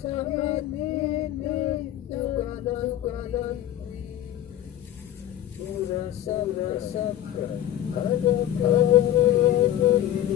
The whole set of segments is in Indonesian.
Saat ini juga nanti rasakan ada kau. Tidak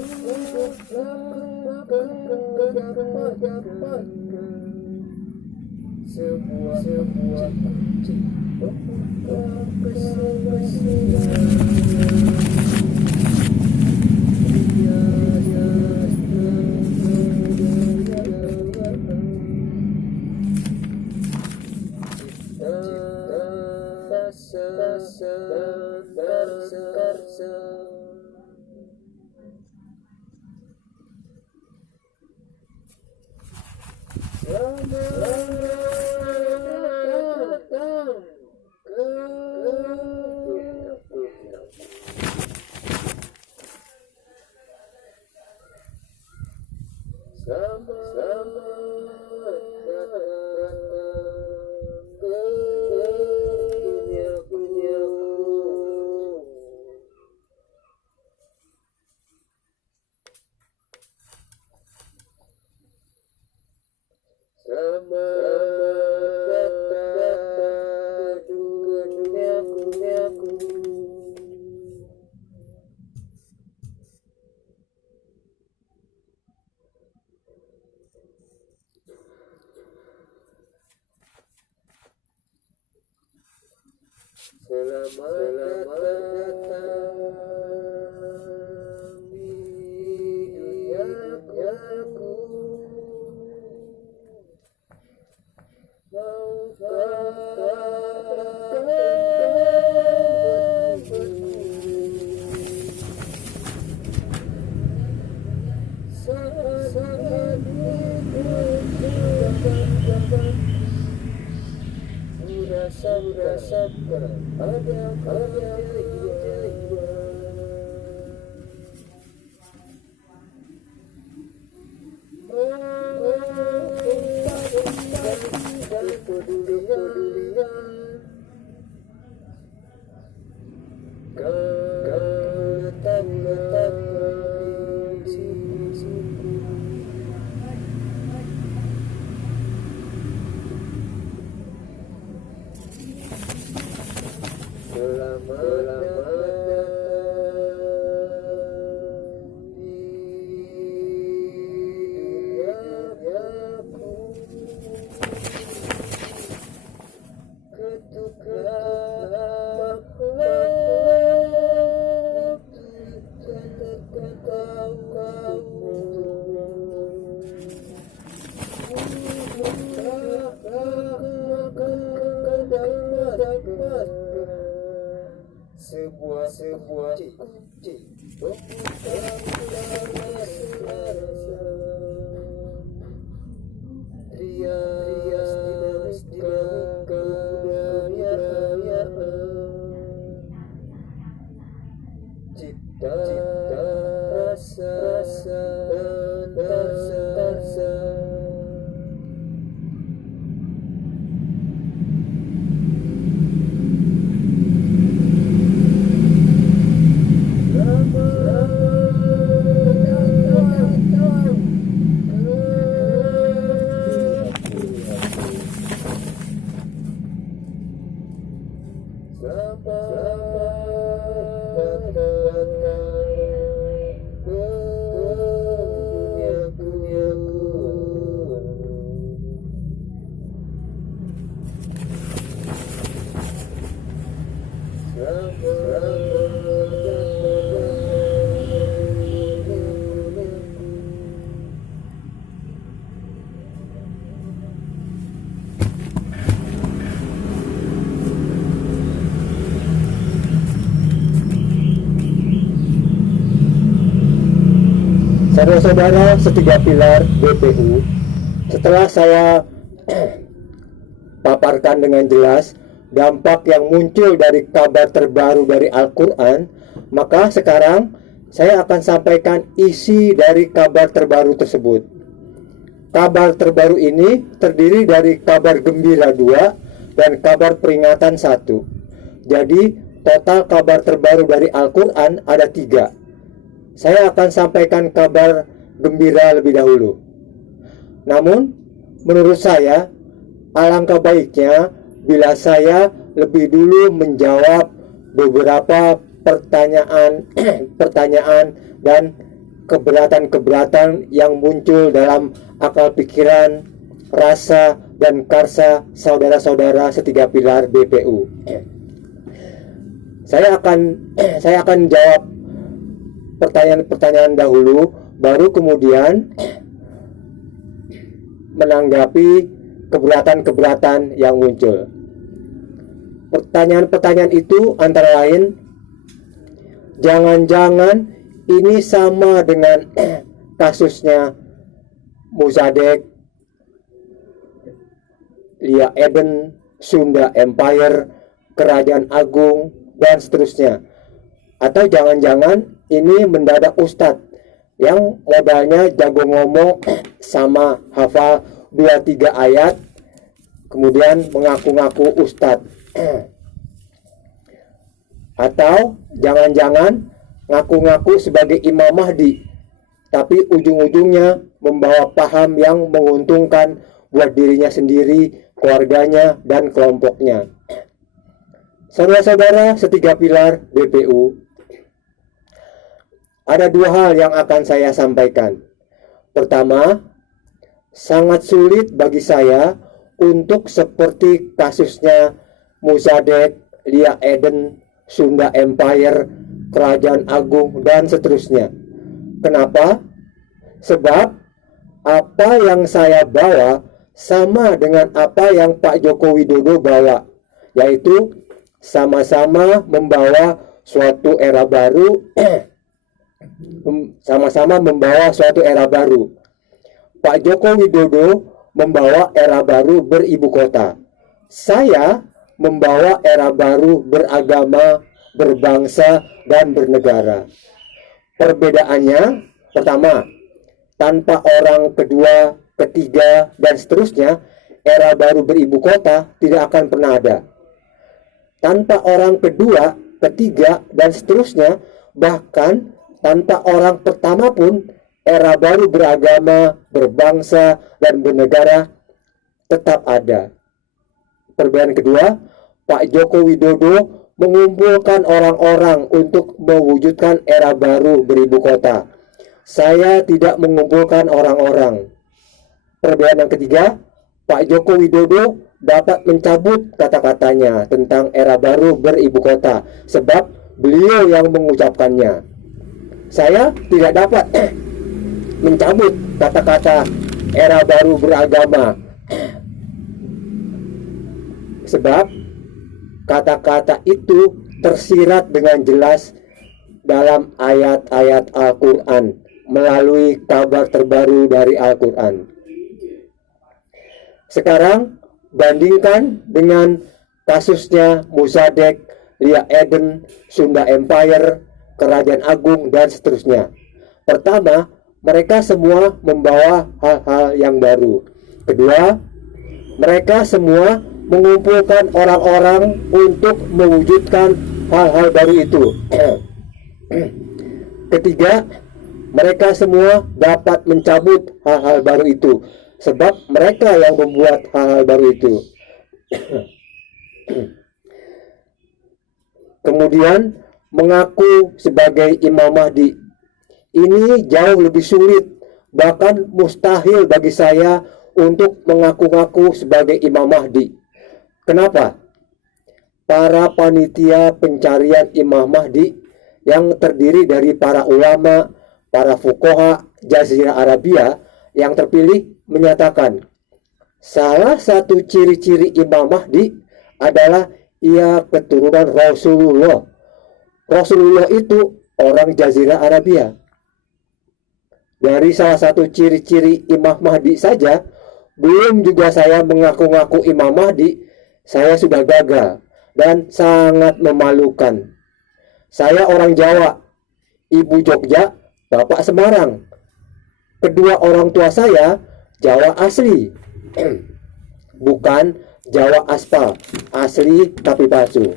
kepedulian sebuah kunci membuka kesaksian. Selamat datang di duniaku. Rasakan ada sebuah kunci membuka rias dinamis budaya Saudara-saudara setiga pilar BPU, setelah saya paparkan dengan jelas dampak yang muncul dari kabar terbaru dari Al-Quran, maka sekarang saya akan sampaikan isi dari kabar terbaru tersebut. Kabar terbaru ini terdiri dari kabar gembira 2 dan kabar peringatan 1. Jadi total kabar terbaru dari Al-Quran ada 3. Saya akan sampaikan kabar gembira lebih dahulu. Namun menurut saya alangkah baiknya bila saya lebih dulu menjawab beberapa pertanyaan dan keberatan-keberatan yang muncul dalam akal pikiran, rasa, dan karsa saudara-saudara setiga pilar BPU. Saya akan jawab pertanyaan-pertanyaan dahulu, baru kemudian menanggapi keberatan-keberatan yang muncul. Pertanyaan-pertanyaan itu antara lain, jangan-jangan ini sama dengan kasusnya Mossadegh, Lia Eden, Sunda Empire, Kerajaan Agung, dan seterusnya. Atau jangan-jangan ini mendadak ustadz yang modalnya jago ngomong sama hafal 2-3 ayat, kemudian mengaku-ngaku ustadz. Atau jangan-jangan ngaku-ngaku sebagai Imam Mahdi, tapi ujung-ujungnya membawa paham yang menguntungkan buat dirinya sendiri, keluarganya, dan kelompoknya. Saudara-saudara setiga pilar BPU, ada 2 hal yang akan saya sampaikan. Pertama, sangat sulit bagi saya untuk seperti kasusnya Mossadegh, Lia Eden, Sunda Empire, Kerajaan Agung, dan seterusnya. Kenapa? Sebab apa yang saya bawa sama dengan apa yang Pak Joko Widodo bawa, yaitu sama-sama membawa suatu era baru, sama-sama membawa suatu era baru. Pak Joko Widodo membawa era baru beribu kota. Saya membawa era baru beragama, berbangsa, dan bernegara. Perbedaannya, pertama, tanpa orang kedua, ketiga, dan seterusnya, era baru beribu kota tidak akan pernah ada. Tanpa orang kedua, ketiga, dan seterusnya, bahkan tanpa orang pertama pun, era baru beragama, berbangsa, dan bernegara tetap ada. Perbedaan kedua, Pak Joko Widodo mengumpulkan orang-orang untuk mewujudkan era baru beribu kota. Saya tidak mengumpulkan orang-orang. Perbedaan yang ketiga, Pak Joko Widodo dapat mencabut kata-katanya tentang era baru beribu kota, sebab beliau yang mengucapkannya. Saya tidak dapat mencabut kata-kata era baru beragama, sebab kata-kata itu tersirat dengan jelas dalam ayat-ayat Al-Quran melalui kabar terbaru dari Al-Quran. Sekarang bandingkan dengan kasusnya Mossadegh, Lia Eden, Sunda Empire, Kerajaan Agung, dan seterusnya. Pertama, mereka semua membawa hal-hal yang baru. Kedua, mereka semua mengumpulkan orang-orang untuk mewujudkan hal-hal baru itu. Ketiga, mereka semua dapat mencabut hal-hal baru itu, sebab mereka yang membuat hal-hal baru itu. Kemudian mengaku sebagai Imam Mahdi. Ini jauh lebih sulit, bahkan mustahil bagi saya untuk mengaku-ngaku sebagai Imam Mahdi. Kenapa? Para panitia pencarian Imam Mahdi yang terdiri dari para ulama, para fuqaha Jazirah Arabia yang terpilih menyatakan salah satu ciri-ciri Imam Mahdi adalah ia keturunan Rasulullah. Rasulullah itu orang Jazirah Arabia. Dari salah satu ciri-ciri Imam Mahdi saja, belum juga saya mengaku-ngaku Imam Mahdi, saya sudah gagal dan sangat memalukan. Saya orang Jawa, ibu Jogja, bapak Semarang. Kedua orang tua saya Jawa asli, bukan Jawa aspal, asli tapi palsu.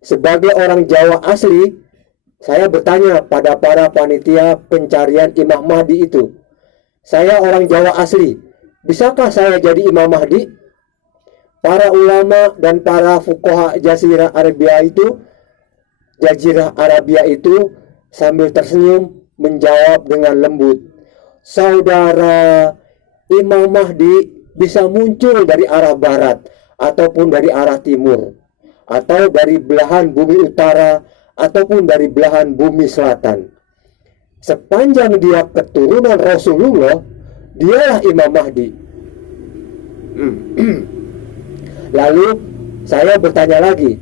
Sebagai orang Jawa asli, saya bertanya pada para panitia pencarian Imam Mahdi itu. Saya orang Jawa asli, bisakah saya jadi Imam Mahdi? Para ulama dan para fuqaha Jazirah Arabia itu sambil tersenyum menjawab dengan lembut, saudara, Imam Mahdi bisa muncul dari arah barat ataupun dari arah timur, atau dari belahan bumi utara ataupun dari belahan bumi selatan. Sepanjang dia keturunan Rasulullah, dialah Imam Mahdi. Lalu saya bertanya lagi,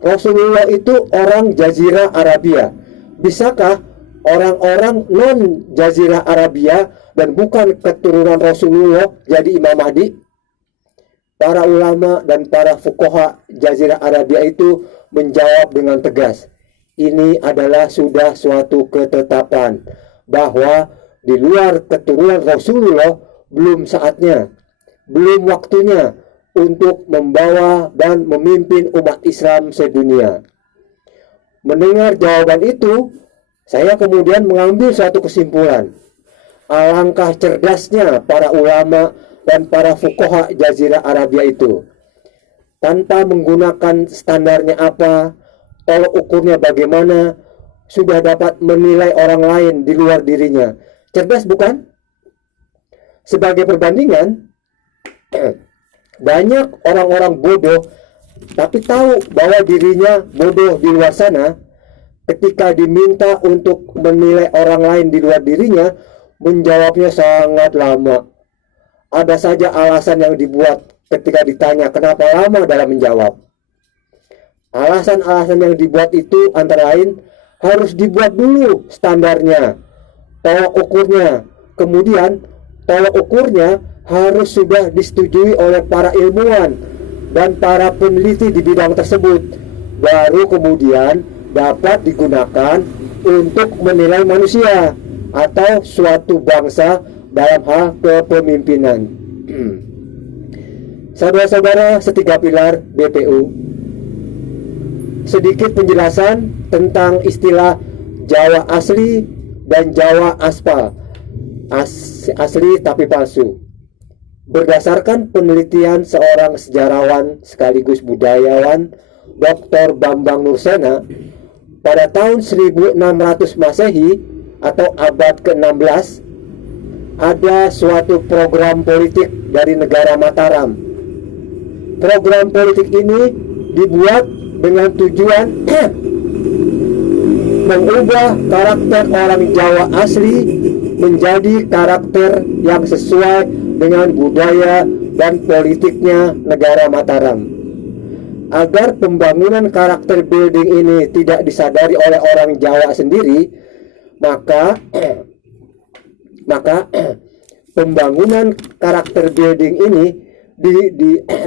Rasulullah itu orang Jazirah Arabia. Bisakah orang-orang non Jazirah Arabia dan bukan keturunan Rasulullah jadi Imam Mahdi? Para ulama dan para fuqaha Jazirah Arabia itu menjawab dengan tegas, ini adalah sudah suatu ketetapan bahwa di luar keturunan Rasulullah belum saatnya, belum waktunya untuk membawa dan memimpin umat Islam sedunia. Mendengar jawaban itu, saya kemudian mengambil suatu kesimpulan. Alangkah cerdasnya para ulama dan para fuqaha Jazirah Arabia itu. Tanpa menggunakan standarnya apa, tolok ukurnya bagaimana, sudah dapat menilai orang lain di luar dirinya. Cerdas bukan? Sebagai perbandingan, banyak orang-orang bodoh tapi tahu bahwa dirinya bodoh di luar sana, ketika diminta untuk menilai orang lain di luar dirinya, menjawabnya sangat lama. Ada saja alasan yang dibuat ketika ditanya kenapa lama dalam menjawab. Alasan-alasan yang dibuat itu antara lain harus dibuat dulu standarnya, tolok ukurnya. Kemudian tolok ukurnya harus sudah disetujui oleh para ilmuwan dan para peneliti di bidang tersebut. Baru kemudian dapat digunakan untuk menilai manusia atau suatu bangsa dalam hal kepemimpinan. Saudara-saudara setiga pilar BPU, sedikit penjelasan tentang istilah Jawa asli dan Jawa aspal, asli tapi palsu. Berdasarkan penelitian seorang sejarawan sekaligus budayawan, Dr. Bambang Nursena, pada tahun 1600 Masehi atau abad ke-16, ada suatu program politik dari negara Mataram. Program politik ini dibuat dengan tujuan mengubah karakter orang Jawa asli menjadi karakter yang sesuai dengan budaya dan politiknya negara Mataram. Agar pembangunan karakter building ini tidak disadari oleh orang Jawa sendiri, maka pembangunan karakter building ini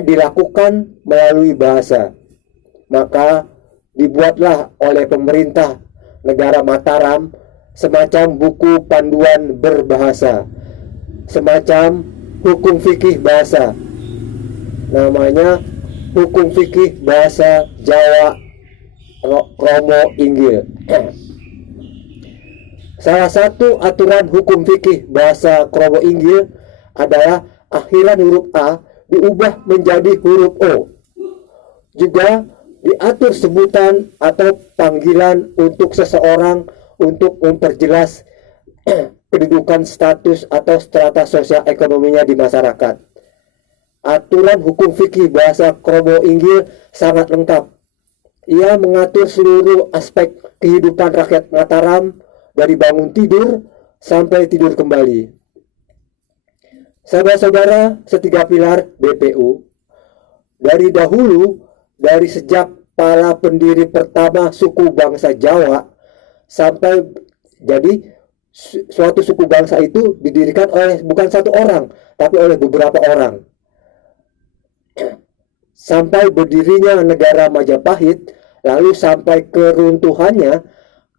dilakukan melalui bahasa. Maka dibuatlah oleh pemerintah negara Mataram semacam buku panduan berbahasa, semacam hukum fikih bahasa, namanya hukum fikih bahasa Jawa Romo Inggil. Salah satu aturan hukum fikih bahasa Kromo Inggil adalah akhiran huruf A diubah menjadi huruf O. Juga diatur sebutan atau panggilan untuk seseorang untuk memperjelas kedudukan status atau strata sosial ekonominya di masyarakat. Aturan hukum fikih bahasa Kromo Inggil sangat lengkap. Ia mengatur seluruh aspek kehidupan rakyat Mataram, dari bangun tidur sampai tidur kembali. Saudara-saudara setiga pilar BPU, dari dahulu, dari sejak para pendiri pertama suku bangsa Jawa sampai jadi suatu suku bangsa itu didirikan oleh bukan satu orang, tapi oleh beberapa orang. Sampai berdirinya negara Majapahit, lalu sampai keruntuhannya,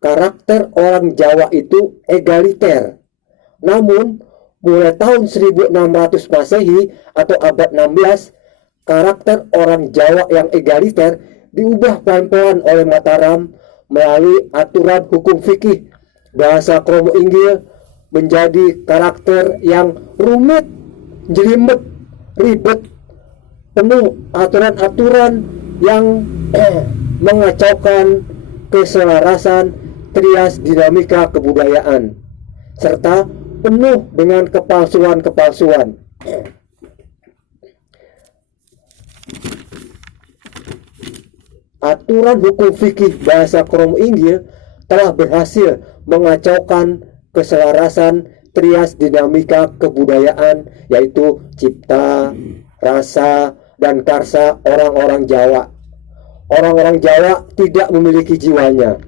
karakter orang Jawa itu egaliter. Namun, mulai tahun 1600 Masehi atau abad 16, karakter orang Jawa yang egaliter diubah pelan-pelan oleh Mataram melalui aturan hukum fikih bahasa Kromo Inggil menjadi karakter yang rumit, jelimet, ribet, penuh aturan-aturan yang mengacaukan keselarasan trias dinamika kebudayaan, serta penuh dengan kepalsuan-kepalsuan. Aturan hukum fikih bahasa Kromo Inggil telah berhasil mengacaukan keselarasan trias dinamika kebudayaan, yaitu cipta, rasa, dan karsa orang-orang Jawa. Orang-orang Jawa tidak memiliki jiwanya.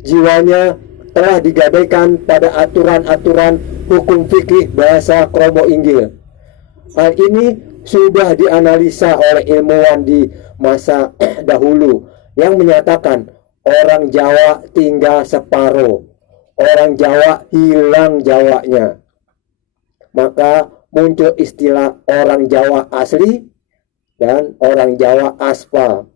Jiwanya telah digadaikan pada aturan-aturan hukum fikih bahasa Kromo Inggil. Hal ini sudah dianalisa oleh ilmuwan di masa dahulu yang menyatakan orang Jawa tinggal separuh, orang Jawa hilang Jawanya. Maka muncul istilah orang Jawa asli dan orang Jawa aspal.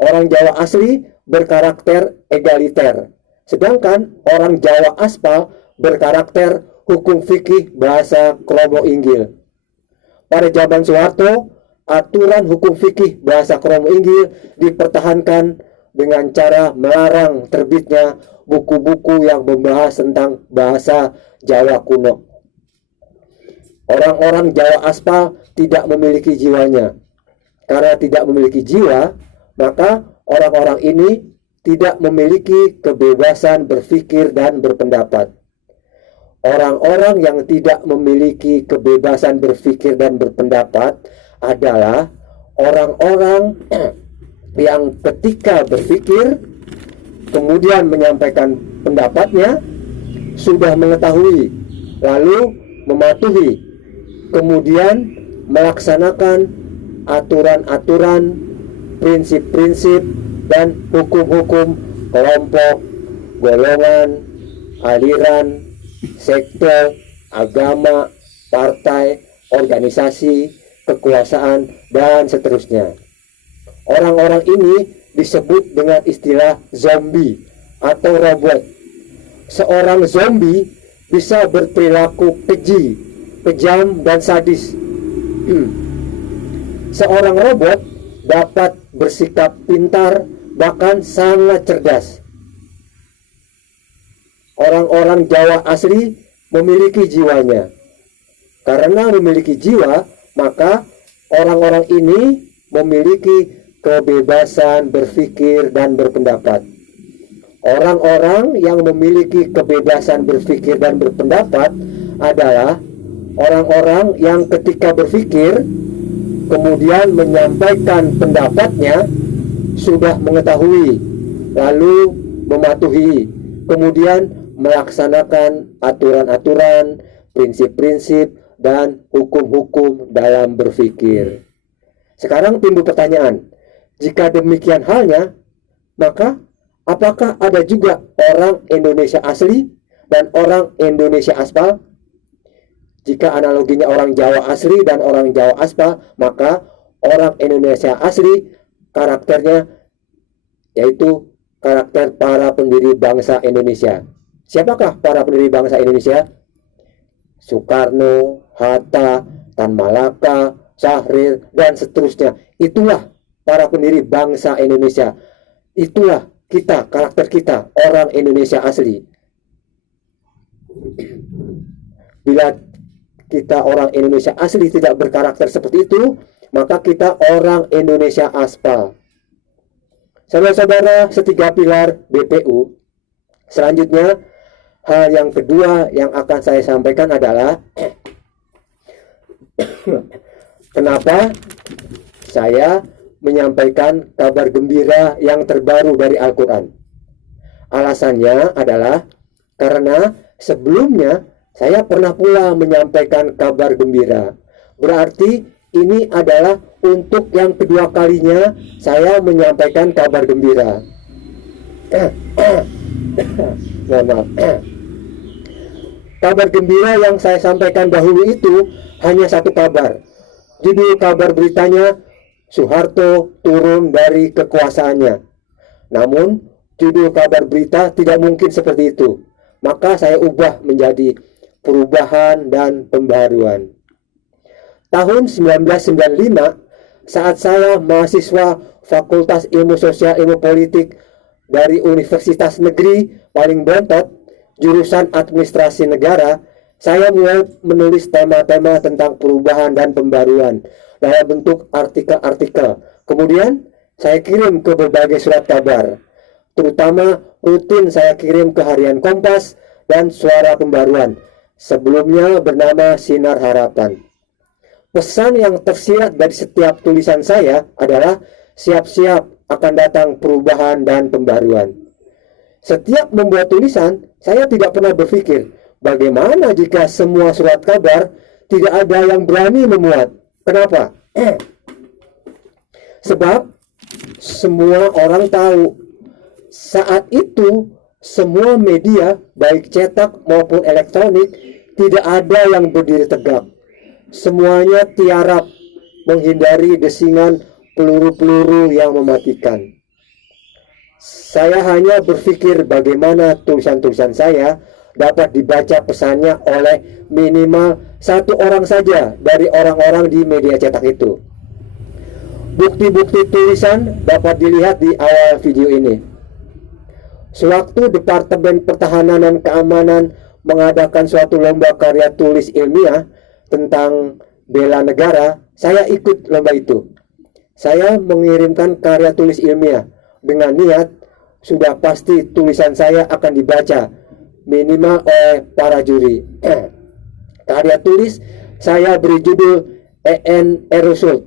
Orang Jawa asli berkarakter egaliter, sedangkan orang Jawa aspal berkarakter hukum fikih bahasa Kromo Inggil. Pada zaman Soeharto, aturan hukum fikih bahasa Kromo Inggil dipertahankan dengan cara melarang terbitnya buku-buku yang membahas tentang bahasa Jawa kuno. Orang-orang Jawa aspal tidak memiliki jiwanya. Karena tidak memiliki jiwa, maka orang-orang ini tidak memiliki kebebasan berpikir dan berpendapat. Orang-orang yang tidak memiliki kebebasan berpikir dan berpendapat adalah orang-orang yang ketika berpikir kemudian menyampaikan pendapatnya sudah mengetahui lalu mematuhi, kemudian melaksanakan aturan-aturan, prinsip-prinsip, dan hukum-hukum kelompok, golongan, aliran, sekte, agama, partai, organisasi, kekuasaan, dan seterusnya. Orang-orang ini disebut dengan istilah zombie atau robot. Seorang zombie bisa berperilaku keji, kejam, dan sadis. Seorang robot dapat bersikap pintar, bahkan sangat cerdas. Orang-orang Jawa asli memiliki jiwanya. Karena memiliki jiwa, maka orang-orang ini memiliki kebebasan berpikir dan berpendapat. Orang-orang yang memiliki kebebasan berpikir dan berpendapat adalah orang-orang yang ketika berpikir kemudian menyampaikan pendapatnya sudah mengetahui, lalu mematuhi, kemudian melaksanakan aturan-aturan, prinsip-prinsip, dan hukum-hukum dalam berpikir. Sekarang timbul pertanyaan, jika demikian halnya, maka apakah ada juga orang Indonesia asli dan orang Indonesia aspal? Jika analoginya orang Jawa asli dan orang Jawa aspal, maka orang Indonesia asli karakternya yaitu karakter para pendiri bangsa Indonesia. Siapakah para pendiri bangsa Indonesia? Soekarno, Hatta, Tan Malaka, Syahrir, dan seterusnya. Itulah para pendiri bangsa Indonesia. Itulah kita, karakter kita, orang Indonesia asli. Bila kita orang Indonesia asli tidak berkarakter seperti itu, maka kita orang Indonesia aspal. Saudara-saudara setiga pilar BPU, selanjutnya hal yang kedua yang akan saya sampaikan adalah kenapa saya menyampaikan kabar gembira yang terbaru dari Al-Quran. Alasannya adalah karena Sebelumnya, saya pernah pula menyampaikan kabar gembira. Berarti ini adalah untuk yang kedua kalinya saya menyampaikan kabar gembira. Mohon maaf. Kabar gembira yang saya sampaikan dahulu itu hanya satu kabar. Judul kabar beritanya, Soeharto turun dari kekuasaannya. Namun, judul kabar berita tidak mungkin seperti itu. Maka saya ubah menjadi perubahan dan pembaruan. Tahun 1995, saat saya mahasiswa Fakultas Ilmu Sosial Ilmu Politik dari Universitas Negeri Paling Bontot, jurusan Administrasi Negara, saya mulai menulis tema-tema tentang perubahan dan pembaruan dalam bentuk artikel-artikel. Kemudian, saya kirim ke berbagai surat kabar. Terutama rutin saya kirim ke Harian Kompas dan Suara Pembaruan, sebelumnya bernama Sinar Harapan. Pesan yang tersirat dari setiap tulisan saya adalah siap-siap akan datang perubahan dan pembaruan. Setiap membuat tulisan, saya tidak pernah berpikir bagaimana jika semua surat kabar tidak ada yang berani memuat. Kenapa? Sebab semua orang tahu saat itu semua media baik cetak maupun elektronik tidak ada yang berdiri tegak. Semuanya tiarap menghindari desingan peluru-peluru yang mematikan. Saya hanya berpikir bagaimana tulisan-tulisan saya dapat dibaca pesannya oleh minimal satu orang saja dari orang-orang di media cetak itu. Bukti-bukti tulisan dapat dilihat di awal video ini. Sewaktu Departemen Pertahanan dan Keamanan mengadakan suatu lomba karya tulis ilmiah tentang bela negara, saya ikut lomba itu. Saya mengirimkan karya tulis ilmiah dengan niat sudah pasti tulisan saya akan dibaca minimal oleh para juri. Karya tulis saya beri judul EN Erosult.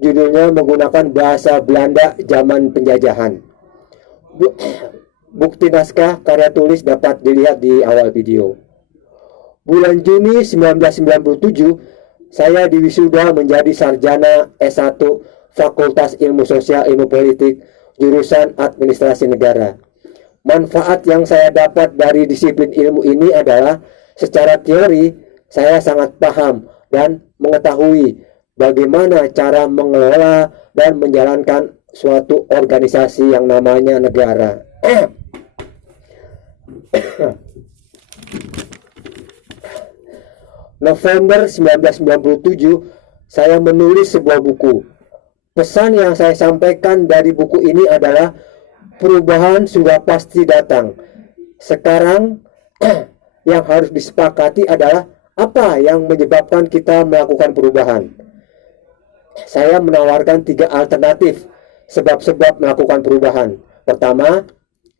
Judulnya menggunakan bahasa Belanda zaman penjajahan. Bukti naskah karya tulis dapat dilihat di awal video. Bulan Juni 1997, saya diwisuda menjadi sarjana S1 Fakultas Ilmu Sosial Ilmu Politik, jurusan Administrasi Negara. Manfaat yang saya dapat dari disiplin ilmu ini adalah secara teori saya sangat paham dan mengetahui bagaimana cara mengelola dan menjalankan suatu organisasi yang namanya negara. November 1997, saya menulis sebuah buku. Pesan yang saya sampaikan dari buku ini adalah perubahan sudah pasti datang. Sekarang yang harus disepakati adalah apa yang menyebabkan kita melakukan perubahan. Saya menawarkan 3 alternatif sebab-sebab melakukan perubahan. Pertama,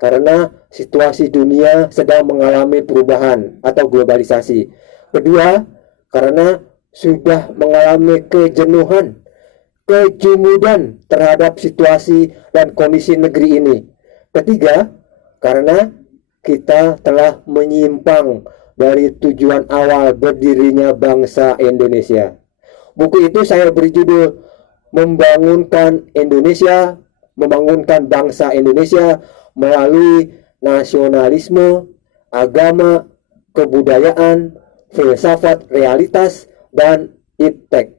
karena situasi dunia sedang mengalami perubahan atau globalisasi. Kedua, karena sudah mengalami kejenuhan, kejumudan terhadap situasi dan kondisi negeri ini. Ketiga, karena kita telah menyimpang dari tujuan awal berdirinya bangsa Indonesia. Buku itu saya beri judul Membangunkan Indonesia, Membangunkan Bangsa Indonesia melalui nasionalisme, agama, kebudayaan, filsafat realitas, dan iptek.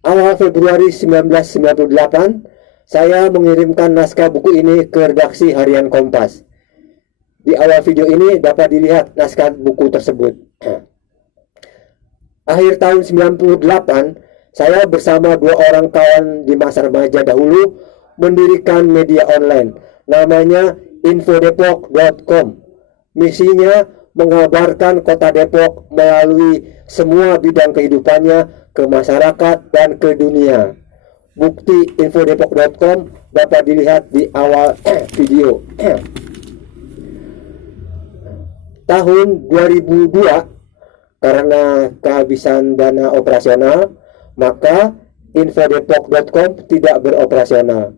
Awal Februari 1998, saya mengirimkan naskah buku ini ke redaksi Harian Kompas. Di awal video ini dapat dilihat naskah buku tersebut. Akhir tahun 98, saya bersama 2 orang kawan di masa remaja dahulu mendirikan media online. Namanya infodepok.com. Misinya mengabarkan kota Depok melalui semua bidang kehidupannya ke masyarakat dan ke dunia. Bukti infodepok.com dapat dilihat di awal video. Tahun 2002, karena kehabisan dana operasional, maka infodepok.com tidak beroperasional.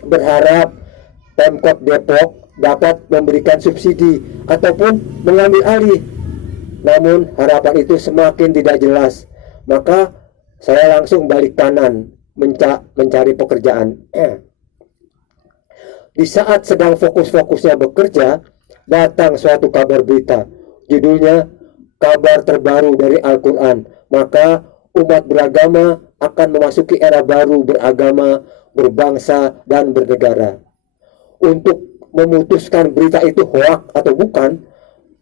Berharap Pemkot Depok dapat memberikan subsidi ataupun mengambil alih. Namun harapan itu semakin tidak jelas. Maka saya langsung balik kanan mencari pekerjaan. Di saat sedang fokus-fokusnya bekerja, datang suatu kabar berita. Judulnya kabar terbaru dari Al-Quran. Maka umat beragama akan memasuki era baru beragama, berbangsa, dan bernegara. Untuk memutuskan berita itu hoak atau bukan,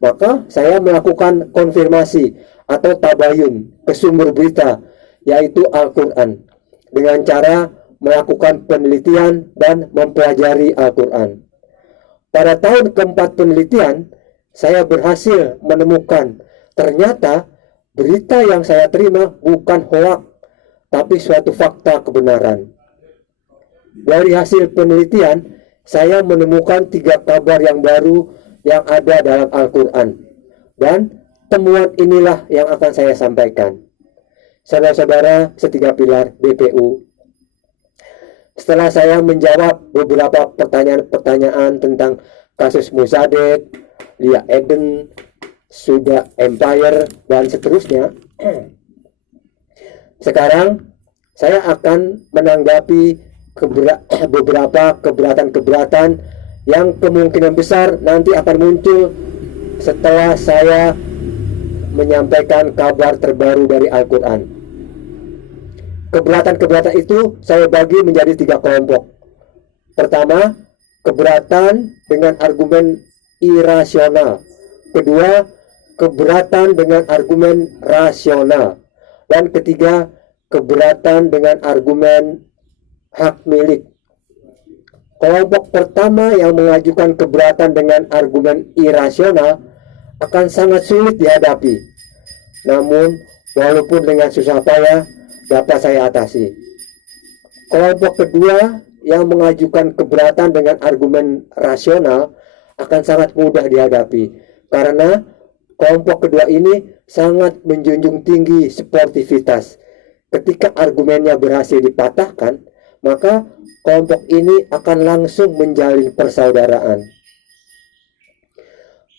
maka saya melakukan konfirmasi atau tabayun ke sumber berita, yaitu Al-Quran, dengan cara melakukan penelitian dan mempelajari Al-Quran. Pada tahun keempat penelitian, saya berhasil menemukan ternyata berita yang saya terima bukan hoak, tapi suatu fakta kebenaran. Dari hasil penelitian, saya menemukan 3 kabar yang baru yang ada dalam Al-Quran. Dan temuan inilah yang akan saya sampaikan. Saudara-saudara setiga pilar BPU, setelah saya menjawab beberapa pertanyaan-pertanyaan tentang kasus Mossadegh, Lia Eden, Suda Empire, dan seterusnya, sekarang saya akan menanggapi beberapa keberatan-keberatan yang kemungkinan besar nanti akan muncul setelah saya menyampaikan kabar terbaru dari Al-Quran. Keberatan-keberatan itu saya bagi menjadi 3 kelompok. Pertama, keberatan dengan argumen irasional. Kedua, keberatan dengan argumen rasional. Dan ketiga, keberatan dengan argumen hak milik. Kelompok pertama yang mengajukan keberatan dengan argumen irasional akan sangat sulit dihadapi. Namun, walaupun dengan susah payah, dapat saya atasi. Kelompok kedua yang mengajukan keberatan dengan argumen rasional akan sangat mudah dihadapi, karena kelompok kedua ini sangat menjunjung tinggi sportivitas. Ketika argumennya berhasil dipatahkan, maka kelompok ini akan langsung menjalin persaudaraan.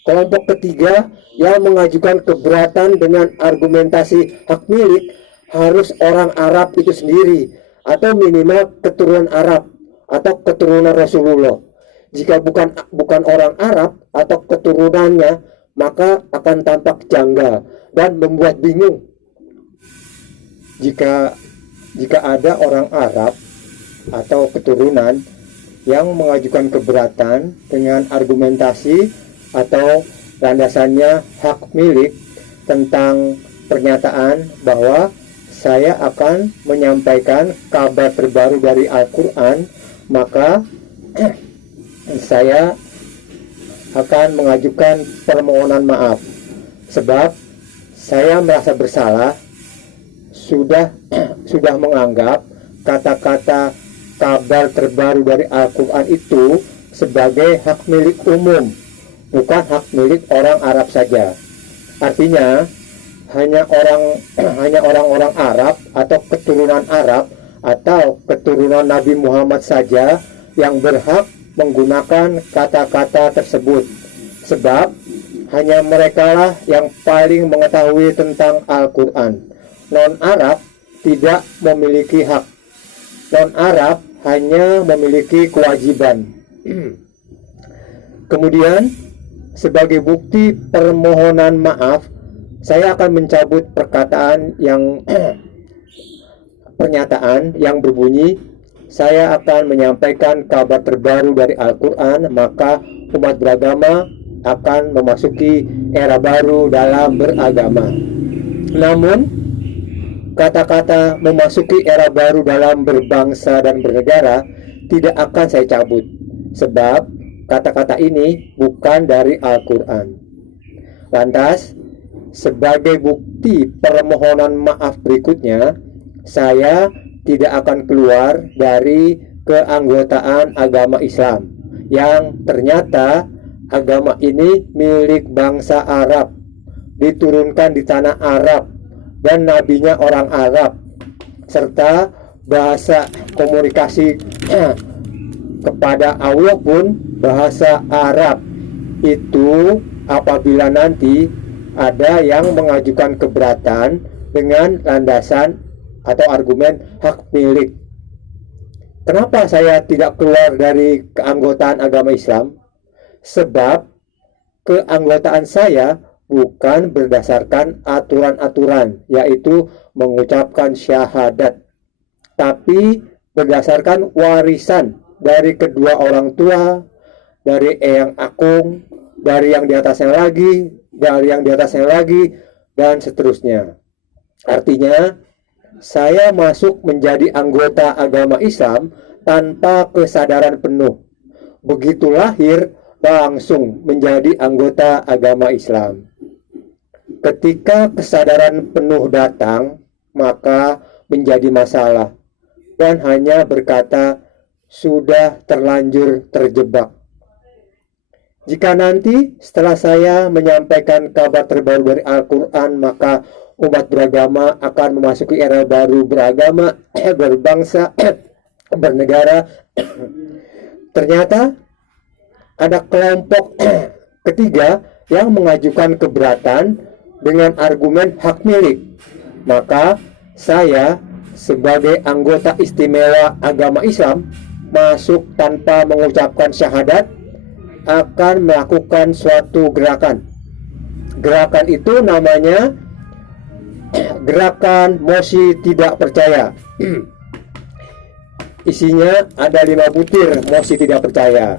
Kelompok ketiga yang mengajukan keberatan dengan argumentasi hak milik harus orang Arab itu sendiri, atau minimal keturunan Arab atau keturunan Rasulullah. Jika bukan orang Arab atau keturunannya, maka akan tampak janggal dan membuat bingung. Jika ada orang Arab atau keturunan yang mengajukan keberatan dengan argumentasi atau landasannya hak milik tentang pernyataan bahwa saya akan menyampaikan kabar terbaru dari Al-Quran, maka saya akan mengajukan permohonan maaf, sebab saya merasa bersalah sudah menganggap kata-kata kabar terbaru dari Al-Quran itu sebagai hak milik umum, bukan hak milik orang Arab saja. Artinya hanya orang-orang Arab atau keturunan Arab atau keturunan Nabi Muhammad saja yang berhak menggunakan kata-kata tersebut, sebab hanya merekalah yang paling mengetahui tentang Al-Quran. Non-Arab tidak memiliki hak. Non-Arab hanya memiliki kewajiban. Kemudian, sebagai bukti permohonan maaf, saya akan mencabut pernyataan yang berbunyi, saya akan menyampaikan kabar terbaru dari Al-Quran, maka umat beragama akan memasuki era baru dalam beragama. Namun, kata-kata memasuki era baru dalam berbangsa dan bernegara tidak akan saya cabut, sebab kata-kata ini bukan dari Al-Quran. Lantas, sebagai bukti permohonan maaf berikutnya, saya tidak akan keluar dari keanggotaan agama Islam yang ternyata agama ini milik bangsa Arab, diturunkan di tanah Arab, dan nabinya orang Arab, serta bahasa komunikasi kepada Allah pun bahasa Arab itu apabila nanti ada yang mengajukan keberatan dengan landasan atau argumen hak milik. Kenapa saya tidak keluar dari keanggotaan agama Islam? Sebab keanggotaan saya bukan berdasarkan aturan-aturan, yaitu mengucapkan syahadat, tapi berdasarkan warisan dari kedua orang tua, dari eyang akung, dari yang di atasnya lagi, dari yang di atasnya lagi, dan seterusnya. Artinya, saya masuk menjadi anggota agama Islam tanpa kesadaran penuh. Begitu lahir, langsung menjadi anggota agama Islam. Ketika kesadaran penuh datang, maka menjadi masalah dan hanya berkata, sudah terlanjur terjebak. Jika nanti setelah saya menyampaikan kabar terbaru dari Al-Quran, maka umat beragama akan memasuki era baru beragama, berbangsa, bernegara. Ternyata ada kelompok ketiga yang mengajukan keberatan dengan argumen hak milik. Maka saya sebagai anggota istimewa agama Islam masuk tanpa mengucapkan syahadat akan melakukan suatu gerakan. Gerakan itu namanya gerakan mosi tidak percaya. Isinya ada 5 butir mosi tidak percaya.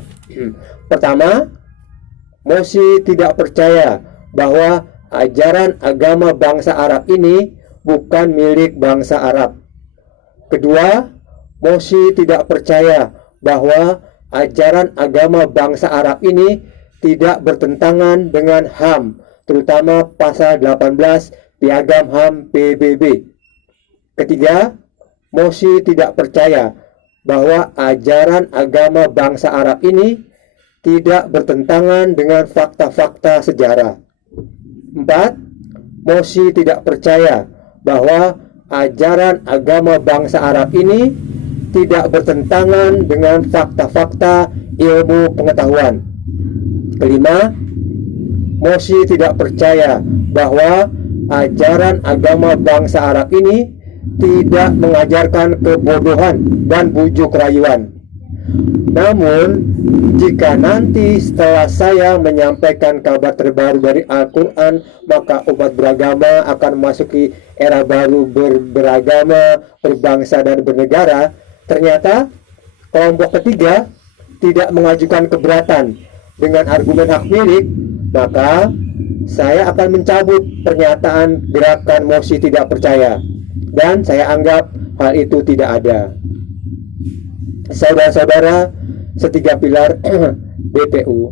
Pertama, mosi tidak percaya bahwa ajaran agama bangsa Arab ini bukan milik bangsa Arab. Kedua, mosi tidak percaya bahwa ajaran agama bangsa Arab ini tidak bertentangan dengan HAM, terutama pasal 18 Piagam HAM PBB. Ketiga, mosi tidak percaya bahwa ajaran agama bangsa Arab ini tidak bertentangan dengan fakta-fakta sejarah. 4. Mosi tidak percaya bahwa ajaran agama bangsa Arab ini tidak bertentangan dengan fakta-fakta ilmu pengetahuan. Kelima, mosi tidak percaya bahwa ajaran agama bangsa Arab ini tidak mengajarkan kebodohan dan bujuk rayuan. Namun, jika nanti setelah saya menyampaikan kabar terbaru dari Al-Quran, maka umat beragama akan memasuki era baru beragama, berbangsa, dan bernegara. Ternyata kelompok ketiga tidak mengajukan keberatan dengan argumen hak milik, maka saya akan mencabut pernyataan gerakan mosi tidak percaya, dan saya anggap hal itu tidak ada. Saudara-saudara setiga pilar BPU,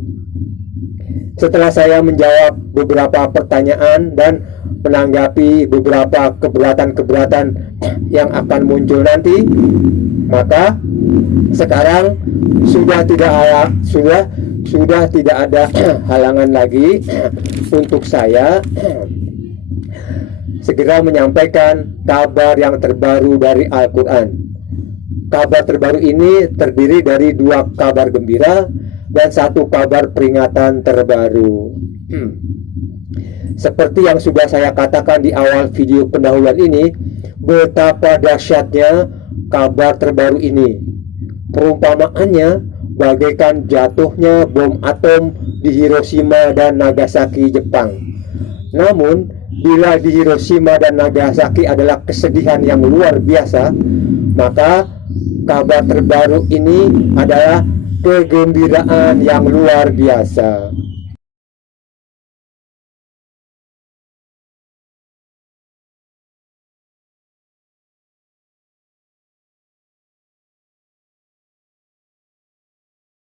setelah saya menjawab beberapa pertanyaan dan menanggapi beberapa keberatan-keberatan yang akan muncul nanti, maka sekarang sudah tidak ada halangan lagi untuk saya segera menyampaikan kabar yang terbaru dari Al-Quran. Kabar terbaru ini terdiri dari 2 kabar gembira dan 1 kabar peringatan terbaru. Seperti yang sudah saya katakan di awal video pendahuluan ini, betapa dahsyatnya kabar terbaru ini. Perumpamaannya bagaikan jatuhnya bom atom di Hiroshima dan Nagasaki, Jepang. Namun, bila di Hiroshima dan Nagasaki adalah kesedihan yang luar biasa, maka kabar terbaru ini adalah kegembiraan yang luar biasa.